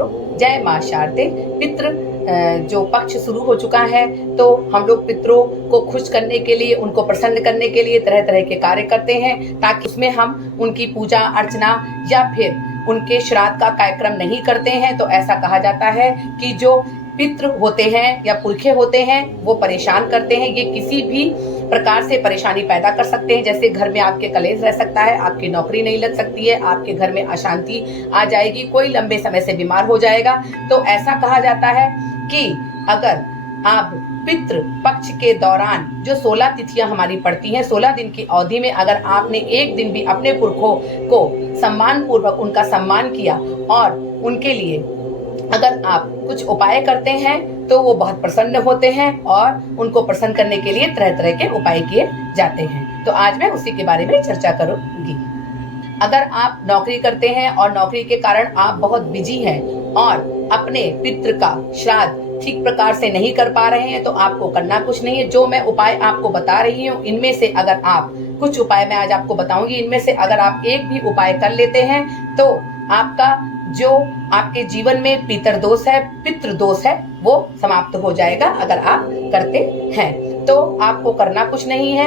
मित्रों, जय मां शारदे। पितृ जो पक्ष शुरू हो चुका है, तो हम लोग पितरों को खुश करने के लिए, उनको प्रसन्न करने के लिए तरह तरह के कार्य करते हैं, ताकि उसमें हम उनकी पूजा अर्चना या फिर उनके श्राद्ध का कार्यक्रम नहीं करते हैं तो ऐसा कहा जाता है कि जो पितृ होते हैं या पुरखे होते हैं वो परेशान करते हैं। ये किसी भी प्रकार से परेशानी पैदा कर सकते हैं, जैसे घर में आपके कलेश रह सकता है, आपकी नौकरी नहीं लग सकती है, आपके घर में अशांति आ जाएगी, कोई लंबे समय से बीमार हो जाएगा। तो ऐसा कहा जाता है कि अगर आप पितृ पक्ष के दौरान जो 16 तिथियां हमारी पड़ती हैं, 16 दिन की अवधि में अगर आपने एक दिन भी अपने पुरखों को सम्मान पूर्वक उनका सम्मान किया और उनके लिए अगर आप कुछ उपाय करते हैं तो वो बहुत प्रसन्न होते हैं और उनको प्रसन्न करने के लिए तरह तरह के उपाय किए जाते हैं। तो आज मैं उसी के बारे में चर्चा करूंगी। अगर आप नौकरी करते हैं और नौकरी के कारण आप बहुत बिजी हैं और अपने पितृ का श्राद्ध ठीक प्रकार से नहीं कर पा रहे हैं, तो आपको करना कुछ नहीं है। जो मैं उपाय आपको बता रही हूँ, इनमें से अगर आप कुछ उपाय मैं आज आपको बताऊंगी, इनमें से अगर आप एक भी उपाय कर लेते हैं तो आपका जो आपके जीवन में पितृदोष है, पितृदोष है, वो समाप्त हो जाएगा अगर आप करते हैं। तो आपको करना कुछ नहीं है।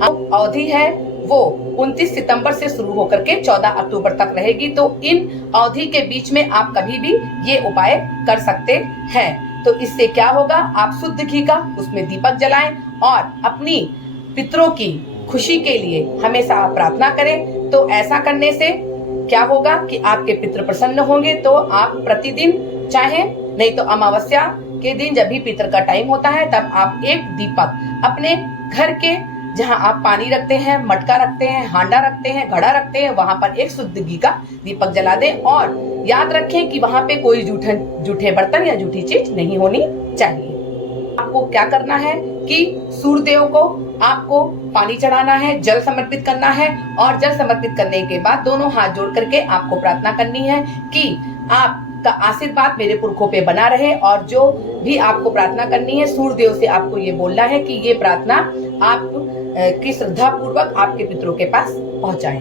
अवधि है वो 29 सितंबर से शुरू होकर के 14 अक्टूबर तक रहेगी। तो इन अवधि के बीच में आप कभी भी ये उपाय कर सकते हैं। तो इससे क्या होगा, आप शुद्ध घी का उसमें दीपक जलाएं और अपनी पितरों की खुशी के लिए हमेशा प्रार्थना करें। तो ऐसा करने से क्या होगा कि आपके पितृ प्रसन्न होंगे। तो आप प्रतिदिन, चाहे नहीं तो अमावस्या के दिन जब भी पितृ का टाइम होता है, तब आप एक दीपक अपने घर के जहां आप पानी रखते हैं, मटका रखते हैं, हांडा रखते हैं, घड़ा रखते हैं, वहां पर एक शुद्ध घी का दीपक जला दें। और याद रखें कि वहां पे कोई जूठे बर्तन या जूठी चीज नहीं होनी चाहिए। आपको क्या करना है कि सूर्यदेव को आपको पानी चढ़ाना है, जल समर्पित करना है और जल समर्पित करने के बाद दोनों हाथ जोड़ करके आपको प्रार्थना करनी है कि आपका आशीर्वाद मेरे पुरखों पे बना रहे। और जो भी आपको प्रार्थना करनी है, सूर्यदेव से आपको ये बोलना है कि ये प्रार्थना आप की श्रद्धा पूर्वक आपके पितरों के पास पहुंचाए।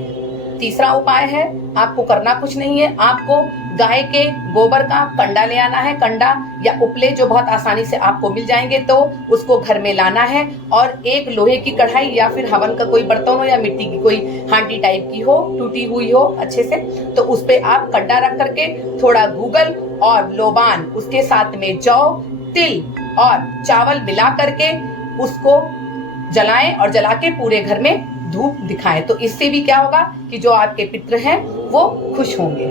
तीसरा उपाय है, आपको करना कुछ नहीं है, आपको गाय के गोबर का कंडा ले आना है। कंडा या उपले जो बहुत आसानी से आपको मिल जाएंगे, तो उसको घर में लाना है और एक लोहे की कढ़ाई या फिर हवन का कोई बर्तन हो या मिट्टी की कोई हांडी टाइप की हो, टूटी हुई हो अच्छे से, तो उस पे आप कंडा रख करके थोड़ा गूगल और लोबान, उसके साथ में जौ, तिल और चावल मिला करके उसको जलाएं और जला के पूरे घर में धूप दिखाएं। तो इससे भी क्या होगा कि जो आपके पितृ हैं वो खुश होंगे।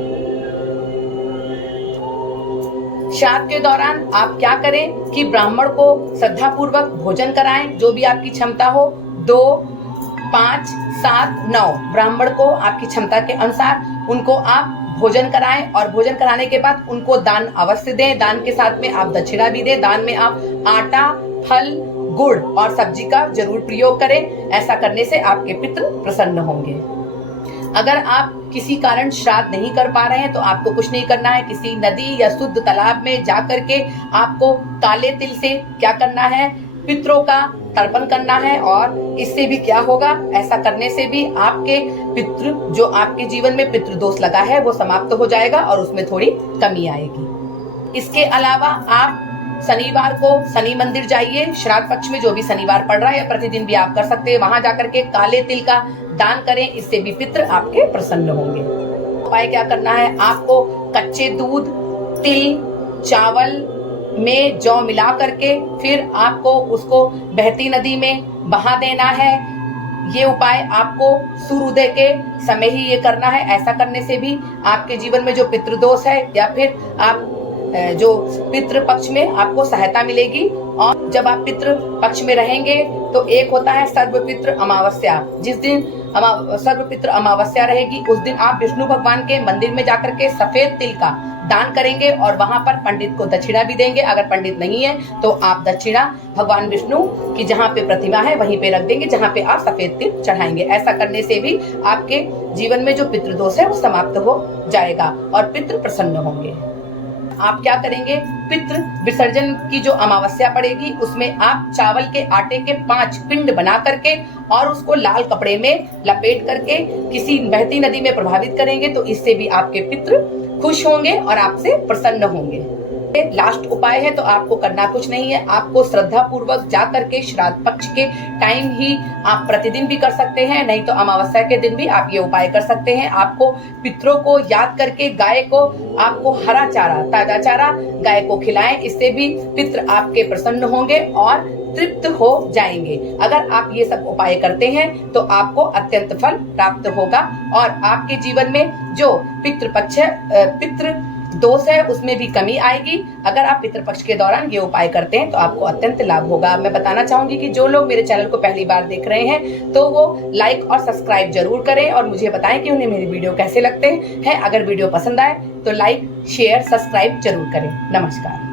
श्राद्ध के दौरान आप क्या करें कि ब्राह्मण को श्रद्धा पूर्वक भोजन कराएं, जो भी आपकी क्षमता हो। 2, 5, 7, 9 ब्राह्मण को आपकी क्षमता के अनुसार उनको आप भोजन कराएं और भोजन कराने के बाद उनको दान अवश्य दें। दान के साथ में आप दक्षिणा भी दें। दान में आप आटा, फल, गुड़ और सब्जी का जरूर प्रयोग करें। ऐसा करने से आपके पितृ प्रसन्न होंगे। अगर आप किसी कारण श्राद्ध नहीं कर पा रहे हैं तो आपको कुछ नहीं करना है। किसी नदी या शुद्ध तालाब में जा करके आपको काले तिल से क्या करना है, पितरों का तर्पण करना है। और इससे भी क्या होगा, ऐसा करने से भी आपके पितृ, जो आपके जीवन में पितृदोष लगा है, वो समाप्त हो जाएगा और उसमें थोड़ी कमी आएगी। इसके अलावा आप शनिवार को शनि मंदिर जाइए। श्राद्ध पक्ष में जो भी शनिवार पड़ रहा है या प्रतिदिन भी आप कर सकते हैं, वहां जाकर के काले तिल का दान करें। इससे भी पितृ आपके प्रसन्न होंगे। उपाय क्या करना है, आपको कच्चे दूध, तिल, चावल में जौ मिला करके फिर आपको उसको बहती नदी में बहा देना है। ये उपाय आपको सूर्योदय के समय ही ये करना है। ऐसा करने से भी आपके जीवन में जो पितृदोष है या फिर आप जो पितृ पक्ष में आपको सहायता मिलेगी। और जब आप पितृ पक्ष में रहेंगे तो एक होता है सर्वपितृ अमावस्या। जिस दिन सर्वपितृ अमावस्या रहेगी उस दिन आप विष्णु भगवान के मंदिर में जाकर के सफेद तिल का दान करेंगे और वहां पर पंडित को दक्षिणा भी देंगे। अगर पंडित नहीं है तो आप दक्षिणा भगवान विष्णु की जहाँ पे प्रतिमा है वहीं पे रख देंगे, जहाँ पे आप सफेद तिल चढ़ाएंगे। ऐसा करने से भी आपके जीवन में जो पितृदोष है वो समाप्त हो जाएगा और पितृ प्रसन्न होंगे। आप क्या करेंगे, पितृ विसर्जन की जो अमावस्या पड़ेगी उसमें आप चावल के आटे के 5 पिंड बना करके और उसको लाल कपड़े में लपेट करके किसी बहती नदी में प्रभावित करेंगे। तो इससे भी आपके पितृ खुश होंगे और आपसे प्रसन्न होंगे। लास्ट उपाय है, तो आपको करना कुछ नहीं है, आपको श्रद्धा पूर्वक जा करके श्राद्ध पक्ष के टाइम ही आप प्रतिदिन भी कर सकते हैं, नहीं तो अमावस्या के दिन भी आप ये उपाय कर सकते हैं। आपको पितरों को याद करके गाय को आपको हरा चारा, ताजा चारा गाय को खिलाएं, इससे भी पितर आपके प्रसन्न होंगे और तृप्त हो जाएंगे। अगर आप ये सब उपाय करते हैं तो आपको अत्यंत फल प्राप्त होगा और आपके जीवन में जो पितृ दोष है उसमें भी कमी आएगी। अगर आप पितृपक्ष के दौरान ये उपाय करते हैं तो आपको अत्यंत लाभ होगा। मैं बताना चाहूंगी कि जो लोग मेरे चैनल को पहली बार देख रहे हैं तो वो लाइक और सब्सक्राइब जरूर करें और मुझे बताएं कि उन्हें मेरी वीडियो कैसे लगते हैं। अगर वीडियो पसंद आए तो लाइक शेयर सब्सक्राइब जरूर करें। नमस्कार।